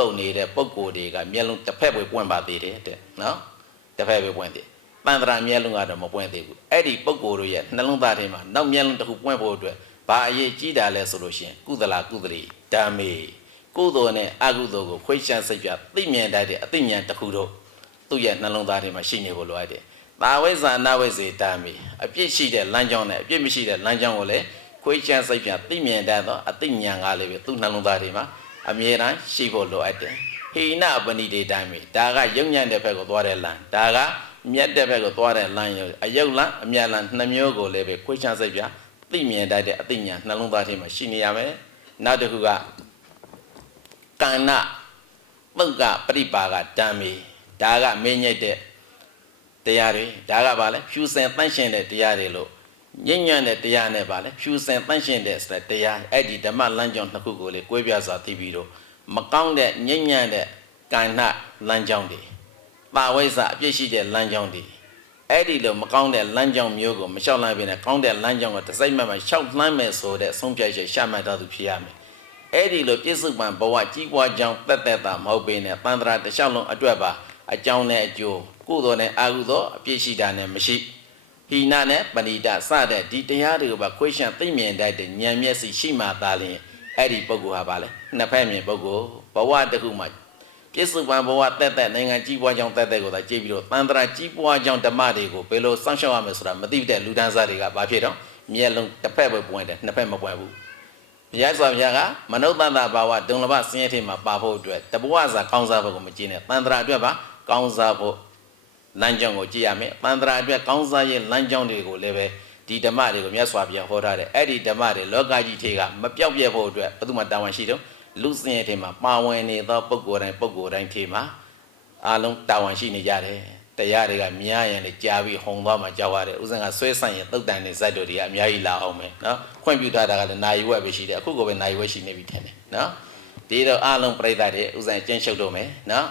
လုပ်နေတဲ့ပုဂ္ဂိုလ်တွေကမျက်လုံးတစ်ဖက်ပဲပွင့်ပါသေးတယ်တဲ့နော်တစ်ဖက်ပဲပွင့်သေးတန်ត្រာမျက်လုံးကတော့မပွင့်သေးဘူးအဲ့ဒီပုဂ္ဂိုလ်တို့ရဲ့နှလုံးသားထဲမှာနောက်မျက်လုံးတစ်ခုပွင့်ဖို့အတွက်ဘာအရေးကြီးတာလဲဆိုလို့ရှိရင်ကုသလကုသလိဓမ္မေကုသိုလ်နဲ့အကုသိုလ်ကိုခွဲခြားစိတ်ပြသိမြင်တတ်တဲ့အသိဉာဏ်တစ်ခုတို့သူ့ရဲ့နှလုံးသားထဲမှာရှိနေဖို့လိုအပ်တယ်သာဝိဇ္ဇာနာဝိဇ္ဇေဓမ္မေအပြစ်ရှိတဲ့လမ်းကြောင်းနဲ့အပြစ်မရှိတဲ့လမ်းကြောင်းကိုလည်းခွဲခြားစိတ်ပြသိမြင်တတ်သောအသိဉာဏ်ကလည်းပဲသူ့နှလုံးသားထဲမှာအမြဲတမ်းရှိဖို့လိုအပ်တယ်ဟိနပဏိတေဓမ္မေဒါကယုံညံ့တဲ့ဘက်ကိုသွားတဲ့လမ်းဒါကမြတ်တဲ့ဘက်ကိုသွားတဲ့လမ်းရောအယုတ်လမ်းအမြတ်လမ်းနှစ်မျိုးကိုလည်းပဲခွဲခြားစိတ်ပြသိမြင်တတ်တဲ့အသိဉာဏ်နှလုံးသားထဲမှာရှိနေရမယ်နောက်တစ်ခုကကဏ္ဍပုဂ္ဂပရိပါကဓမ္မေဒါကမင်းညိတ်တဲ့တရားတွေဒါကဘာလဲဖြူစင်တန့်ရှင်းတဲ့တရားတွေလို့ညဉ့်ညံ့တဲ့တရားနဲ့ဘာလဲဖြူစင်တန့်ရှင်းတဲ့တရားအဲ့ဒီဓမ္မလမ်းကြောင်းနှစ်ခုကိုလေကွဲပြားစွာသိပြီးတော့မကောင်းတဲ့ညဉ့်ညံ့တဲ့ကဏ္ဍလမ်းကြောင်းတွေပါဝိဇ္ဇအပြည့်ရှိတဲ့လမ်းကြောင်းတွေအဲ့ဒီလိုမကောင်းတဲ့လမ်းကြောင်းမျိုးကိုမလျှောက်လှမ်းဘဲနဲ့ကောင်းတဲ့လမ်းကြောင်းကိုတစ်စိတ်မှလျှောက်လှမ်းမယ်ဆိုတဲ့ဆုံးဖြတ်ချက်ရှာမှတ်တော်သူဖြစ်ရမယ်အဲ့ဒီလိုပြစ္ဆုတ်ပံဘဝကြီးပွားကြောင်းတက်တက်တာမဟုတ်ပေနဲ့တန်ត្រာတစ်လျှောက်လုံးအတွက်ပါအကြောင်းနဲ့အကျိုးကုသိုလ်နဲ့အကုသိုလ်အပြည့်ရှိတာနဲ့မရှိဟိနနဲ့ပဏိတစတဲ့ဒီတရားတွေကိုပါခွဲခြားသိမြင်တတ်တဲ့ဉာဏ်မျက်စိရှိမှသာလျှင်အဲ့ဒီပုဂ္ဂိုလ်ဟာပါလေနှစ်ဖက်မြင်ပုဂ္ဂိုလ်ဘဝတစ်ခုမှာပြစ္ဆုတ်ပံဘဝတက်တက်နိုင်ငံကြီးပွားကြောင်းတက်တက်ကိုသာကြည့်ပြီးတော့တန်ត្រာကြီးပွားကြောင်းဓမ္မတွေကိုဘယ်လိုစောင့်ရှောက်ရမလဲဆိုတာမသိတဲ့လူဒန်းစားတွေကဘာဖြစ်တော့မျက်လုံးတစ်ဖက်ပဲပွင့်တယ်နှစ်ဖက်မပွင့်ဘူးဘုရားစွာဘုရားကမနုဿတဘာဝဒုံလဘဆင်းရဲထဲမှာပါဖို့အတွက်တဘဝစာကောင်းစားဖို့ကိုမကြည့်နဲ့တန်ត្រာအတွက်ပါကောင်းစားဖို့လမ်းကြောင်းကိုကြည့်ရမယ်တန်ត្រာအတွက်ကောင်းစားရဲ့လမ်းကြောင်းတွေကိုလည်းပဲဒီဓမ္မတွေကိုမြတ်စွာဘုရားဟောထားတယ်အဲ့ဒီဓမ္မတွေလောကကြီးထဲကမပြောက်ပြဲဖို့အတွက်ဘယ်သူမှတာဝန်ရှိတော့လူစင်ရဲ့ထဲမှာပါဝင်နေသောပုဂ္ဂိုလ်တိုင်းထဲမှာအလုံးတာဝန်ရှိနေကြတယ်တရားတွေကမြားရင်လည်းကြားပြီးဟုံသွားမှကြောက်ရတယ်ဥစဉ်ကဆွဲဆိုင်ရင်တုတ်တန်နေဇက်တို့တွေကအများကြီးလာအောင်မယ်နော်ခွင့်ပြုထားတာကလည်းနာယီဝက်ပဲရှိတယ်အခုကိုပဲနာယီဝက်ရှိနေပြီထင်တယ်နော်ဒီတော့အလုံးပြိဿတွေဥစဉ်ကျင့်ရှုပ်တော့မယ်နော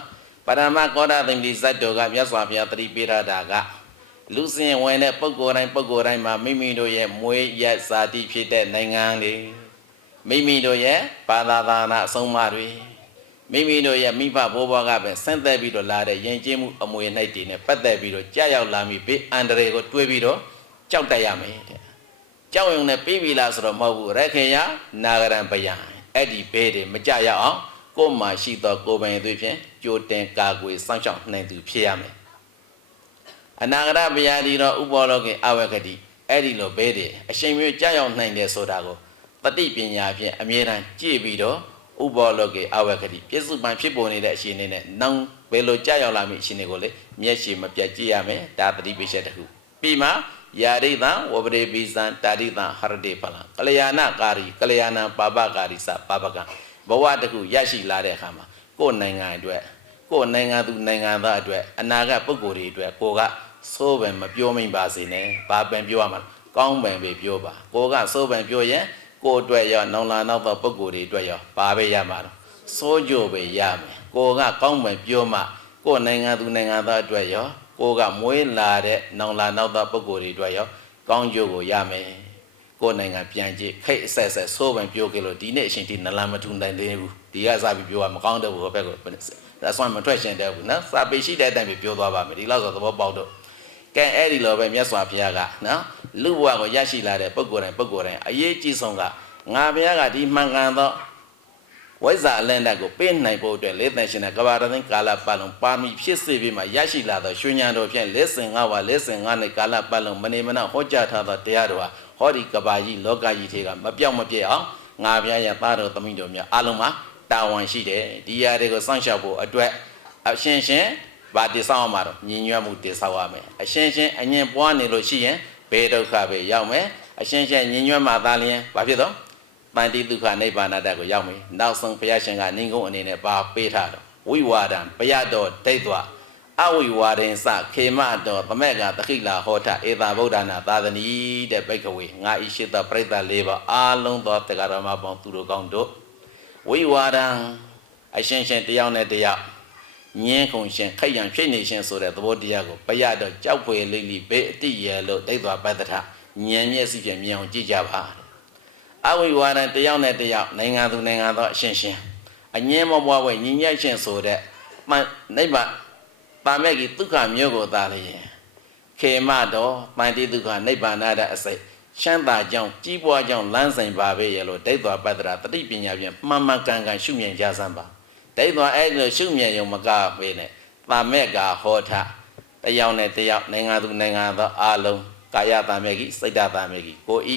်ပရမကောဒသမီဇက်တို့ကမြတ်စွာဘုရားတတိပေးထားတာကလူစင်ဝင်တဲ့ပုဂ္ဂိုလ်တိုင်းမှာမိမိတို့ရဲ့မွေးရက်ဇာတိဖြစ်တဲ့နိုင်ငံတွေမိမိတို့ရဲ့ဘာသာသာနာအဆုံးအမတွေမိမိတို့ရဲ့မိဘဘိုးဘွားကပဲဆင့်သက်ပြီးတော့လာတဲ့ယဉ်ကျေးမှုအမွေနှိုက်တွေနဲ့ပတ်သက်ပြီးတော့ကြာရောက်လာပြီးဘေးအန္တရာယ်ကိုတွေးပြီးတော့ကြောက်တတ်ရမယ်တဲ့ကြောက်ရုံနဲ့ပြီးပြီလားဆိုတော့မဟုတ်ဘူးရခေယနာဂရံပယံအဲ့ဒီဘေးတွေမကြရအောင်ကိုယ်မှာရှိသောကိုယ်ပိုင်သွေးဖြင့်ကြိုတင်ကာကွယ်စောင့်ရှောက်နိုင်သူဖြစ်ရမယ်အနာဂရပယတိတော့ဥပောလောကေအဝကတိအဲ့ဒီလိုဘေးတွေအချိန်မျိုးကြာရောက်နိုင်တယ်ဆိုတာကိုတတိပညာဖြင့်အမြဲတမ်းကြည့်ပြီးတော့ဥပောလောကေအဝကတိပြစ္ဆုတ်ပံဖြစ်ပေါ်နေတဲ့အရှင်နေနဲ့နောင်ဘယ်လိုကြာရောက်လာမည့်အရှင်တွေကိုလေမျက်ရှိမပြတ်ကြည့်ရမယ်ဒါတတိပိချက်တစ်ခုပြီးမှယာရိတံဝပရိပိဇံတာရိတံဟရတိဖလံကလျာဏကာရီကလျာဏပါပကာရီစပါပကံဘဝတစ်ခုရရှိလာတဲ့အခါမှာကိုယ်နိုင်ငံအတွက်ကိုယ်နိုင်ငံသူနိုင်ငံသားအတွက်အနာဂတ်ပုဂ္ဂိုလ်တွေအတွက်ကိုကစိုးပင်မပြောမိပါစေနဲ့ဘာပင်ပြောရမှာကောင်းပင်ပဲပြောပါကိုကစိုးပင်ပြောရင်ကိုယ်အတွက်ရောနောင်လာနောက်သောပုဂ္ဂိုလ်တွေအတွက်ရောဘာပဲရမှာတော့စိုးကြပဲရမယ်ကိုကကောင်းပင်ပြောမှကိုယ်နိုင်ငံသူနိုင်ငံသားအတွက်ရောကိုကမွေးလာတဲ့နောင်လာနောက်သောပုဂ္ဂိုလ်တွေအတွက်ရောကောင်းကျိုးကိုရမယ်ကိုယ်နိုင်ငံပြန်ကြည့်ခိတ်အဆက်ဆက်စိုးပင်ပြောကြလို့ဒီနေ့အရှင်တိနလမထုံနိုင်သေးဘူးဒီကစားပြီးပြောရမကောင်းတဲ့ဘုရားဘက်ကိုဒါဆိုမှမထွက်ရှင်တဲ့ဘူးနော်စာပေရှိတဲ့အတိုင်းပဲပြောသွားပါမယ်ဒီလောက်ဆိုသဘောပေါက်တော့ကဲအဲ့ဒီလိုပဲမြတ်စွာဘုရားကနော်လူဘဝကိုရရှိလာတဲ့ပုဂ္ဂိုလ်တိုင်းအရေးကြီးဆုံးကငါဘုရားကဒီမှန်ကန်သောဝိဇ္ဇာအလင်းတက်ကိုပေးနိုင်ဖို့အတွက်လေးသင်ရှင်တဲ့ကဘာရသိကာလပတ်လုံးပါမီဖြစ်စေပြီးမှရရှိလာသောရွှေဉာဏ်တော်ဖြင့်45ဝါ45နှစ်ကာလပတ်လုံးမနေမနှောက်ဟောကြားထားသောတရားတော်ဟာဟောဒီကဘာကြီးလောကကြီးထဲကမပြောင်းမပြည့်အောင်ငါဘုရားရဲ့သားတော်သမီးတော်များအလုံးမှာတာဝန်ရှိတယ်ဒီຢာတွေကိုစောင့်ရှောက်ဖို့အတွက်အရှင်ရှင်ဘာတည်ဆောက်အောင်မှာတော့ညီညွတ်မှုတည်ဆောက်ရမယ်အရှင်ရှင်အငြင်းပွားနေလို့ရှိရင်ဘေးဒုက္ခပဲရောက်မယ်အရှင်ရှင်ညီညွတ်မှသာလျှင်ဘာဖြစ်တော့တန်တိဒုက္ခနိဗ္ဗာန်တတ်ကိုရောက်မယ်နောက်ဆုံးဘုရားရှင်ကနိဂုံးအနေနဲ့ပါပေးထားတော့ဝိဝါဒံဘယတော်ဒိဋ္ဌဝအဝိဝါဒင်စခေမတော်သမက်ကတခိလာဟောထဧသာဗုဒ္ဓနာသာသနီတဲ့ဘိက္ခဝေငါဤရှိတပရိသတ်၄ပါးအာလုံးသောတက္ကရာမပေါင်းသူတို့ကောင်းတို့ဝိဝါဒံအရှင်ရှင်တယောက်နဲ့တယောက်ညင်းခုံရှင်ခိုက်ရန်ဖြစ်နေရှင်ဆိုတဲ့သဘောတရားကိုဘယတော်ကြောက်ဖွယ်လိလိဘေအတိရလို့ဒိဋ္ဌဝပတ္တထဉာဏ်မျက်စိဖြင့်မြင်အောင်ကြည့်ကြပါအဝိဝါဒံတယောက်နဲ့တယောက်နိုင်ငံသူနိုင်ငံသောအရှင်ရှင် အငြင်းမပွားဝဲညီညွတ်ခြင်းဆိုတဲ့နိဗ္ဗာန်တာမဲ့ကြီးဒုက္ခမျိုးကိုသာလျင်ခေမတော်ပန္တိဒုက္ခနိဗ္ဗာန်တဲ့အစိတ်ချမ်းသာကြောင်းကြီးပွားကြောင်းလမ်းဆိုင်ပါပဲရလို့ဒိဋ္ဌဝပတ္တရာတတိပညာဖြင့်မှန်မှန်ကန်ကန်ရှုမြင်ကြစမ်းပါဒိဋ္ဌဝအဲ့လိုရှုမြင်ရုံမကပဲနဲ့တာမဲ့ကဟောထတယောက်နဲ့တယောက်နိုင်ငံသူနိုင်ငံသားအားလုံးကာယတာမဲ့ကြီးစိတ်ဓာတ်တာမဲ့ကြီးကိုဤ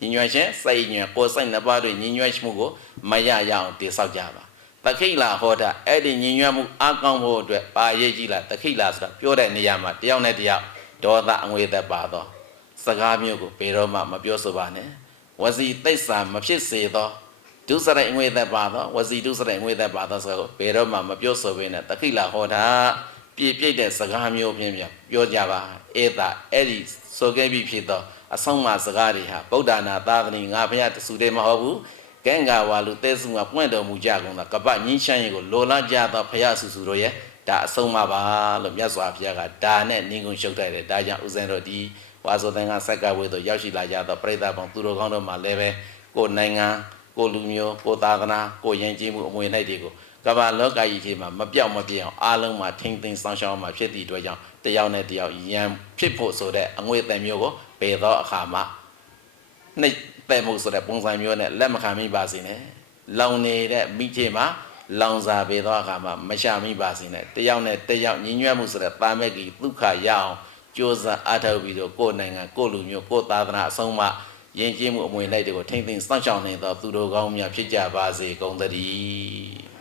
ညီညွတ်ခြင်းစိတ်ညွတ်ကိုယ်စိတ်နှစ်ပါးတို့ညီညွတ်မှုကိုမရရအောင်တည်ဆောက်ကြပါတခိလာဟောတာအဲ့ဒီညီညွတ်မှုအကောင်းဖို့အတွက်ပါရေးကြီးလားတခိလာဆိုတာပြောတဲ့နေရာမှာတယောက်နဲ့တယောက်ဒေါသအငွေသက်ပါတော့စကားမျိုးကိုဘယ်တော့မှမပြောဆိုပါနဲ့ဝစီတိစ္ဆာမဖြစ်စေသောဒုစရိုက်အငွေသက်ပါတော့ဝစီဒုစရိုက်အငွေသက်ပါတော့ဆိုတော့ဘယ်တော့မှမပြောဆိုဘဲနဲ့တခိလာဟောတာပြည့်ပြည့်တဲ့စကားမျိုးဖြင့်ပြောကြပါအဲ့ဒါအဲ့ဒီဆိုခဲ့ပြီးဖြစ်တော့အဆုံးမစကားတွေဟာဗုဒ္ဓနာသာသနာငါဘုရားတဆူတည်းမဟုတ်ဘူးကဲငါဝါလူတဲစုမှာပွင့်တော်မူကြကုန်တာကပ္ပညင်းချမ်းရင်ကိုလိုလားကြသောဘုရားဆူဆူတို့ရဲ့ဒါအဆုံးမပါလို့မြတ်စွာဘုရားကဒါနဲ့နင်းကုန်ရှုပ်တိုက်တယ်ဒါကြောင့်ဥစဉ်တို့ဒီဝါဆိုတဲ့ကဆက်ကဝေတို့ရောက်ရှိလာကြသောပရိသတ်ပေါင်းသူတို့ကောင်းတို့မှာလည်းပဲကိုယ်နိုင်ငံကိုလူမျိုးကိုသာသနာကိုယဉ်ကျေးမှုအမွေနှိုက်တွေကိုကမ္ဘာလောကကြီးကြီးမှာမပြောက်မပြေအောင်အားလုံးမှာထိမ့်သိမ်းဆောင်ရှောက်မှာဖြစ်သည့်အတွက်ကြောင့်တယောက်နဲ့တယောက်ရန်ဖြစ်ဖို့ဆိုတဲ့အငွေအသက်မျိုးကိုဘယ်သောအခါမှနှိပ်တဲ့မှုဆိုတဲ့ပုံစံမျိုးနဲ့လက်မခံမိပါစေနဲ့လောင်နေတဲ့မိချေမှာလောင်စာပေသောအခါမှာမရှာမိပါစေနဲ့တယောက်နဲ့တယောက်ညီညွတ်မှုဆိုတဲ့တာမက်ကြီးဒုက္ခရအောင်ကြိုးစားအားထုတ်ပြီးတော့ကိုယ်နိုင်ငံကိုယ်လူမျိုးကိုယ်သာသနာအဆုံးအမယဉ်ကျေးမှုအမွေလိုက်တွေကိုထိမ့်သိမ်းစောင့်ရှောက်နေသောသူတို့ကောင်းများဖြစ်ကြပါစေကုန်သတည်း